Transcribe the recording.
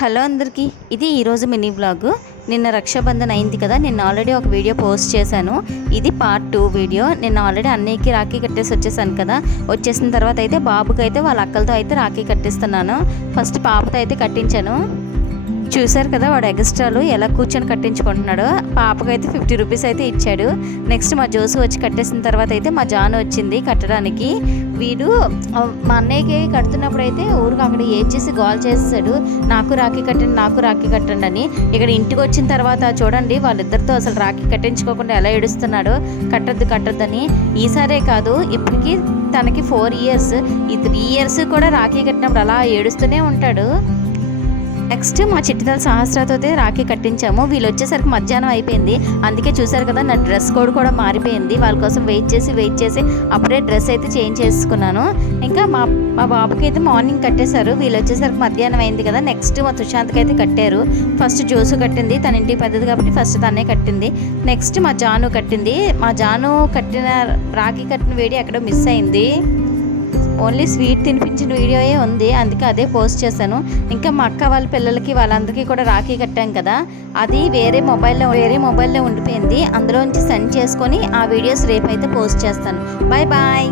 Hello అందరికీ, ఇది ఈరోజు మినీ వ్లాగ్. నిన్న రక్షాబంధన్ అయింది కదా, నిన్న ఆల్రెడీ ఒక వీడియో పోస్ట్ చేశాను. ఇది పార్ట్ 2 వీడియో. నిన్న ఆల్రెడీ అన్నయ్యకి రాఖీ కట్టేసి వచ్చేసాను కదా. వచ్చేసిన తర్వాత అయితే బాబుకి అయితే వాళ్ళ అక్కలతో అయితే రాఖీ కట్టిస్తున్నాను. ఫస్ట్ పాపతో అయితే కట్టించాను. చూశారు కదా వాడు ఎక్స్ట్రాలు ఎలా కూర్చొని కట్టించుకుంటున్నాడు. పాపకైతే 50 రూపీస్ అయితే ఇచ్చాడు. నెక్స్ట్ మా జోసు వచ్చి కట్టేసిన తర్వాత అయితే మా జాను వచ్చింది కట్టడానికి. వీడు మా అన్నయ్యకి కడుతున్నప్పుడు అయితే ఊరికి అక్కడ ఏడ్చేసి గోల్ చేసాడు, నాకు రాఖీ కట్టండి, నాకు రాఖీ కట్టండి అని. ఇక్కడ ఇంటికి వచ్చిన తర్వాత చూడండి వాళ్ళిద్దరితో అసలు రాఖీ కట్టించుకోకుండా ఎలా ఏడుస్తున్నాడో, కట్టొద్దని. ఈసారే కాదు, ఇప్పటికీ తనకి 4 ఇయర్స్. ఈ 3 ఇయర్స్ కూడా రాఖీ కట్టినప్పుడు అలా ఏడుస్తూనే ఉంటాడు. నెక్స్ట్ మా చిట్టితల సహస్రతో రాఖీ కట్టించాము. వీళ్ళు వచ్చేసరికి మధ్యాహ్నం అయిపోయింది. అందుకే చూసారు కదా నా డ్రెస్ కోడ్ కూడా మారిపోయింది. వాళ్ళ కోసం వెయిట్ చేసి అప్పుడే డ్రెస్ అయితే చేంజ్ చేసుకున్నాను. ఇంకా మా బాబుకి అయితే మార్నింగ్ కట్టేశారు. వీళ్ళు వచ్చేసరికి మధ్యాహ్నం అయింది కదా. నెక్స్ట్ మా సుశాంత్కి అయితే కట్టారు. ఫస్ట్ జోసు కట్టింది, తన ఇంటికి పెద్దది కాబట్టి ఫస్ట్ తనే కట్టింది. నెక్స్ట్ మా జాను కట్టింది. మా జాను కట్టిన రాఖీ కట్టిన వీడియో ఎక్కడో మిస్ అయింది. ఓన్లీ స్వీట్ తినిపించిన వీడియోయే ఉంది, అందుకే అదే పోస్ట్ చేశాను. ఇంకా మా అక్క వాళ్ళ పిల్లలకి వాళ్ళందరికీ కూడా రాఖీ కట్టాం కదా, అది వేరే మొబైల్లో ఉండిపోయింది. అందులోంచి సెండ్ చేసుకొని ఆ వీడియోస్ రేపు అయితే పోస్ట్ చేస్తాను. Bye bye.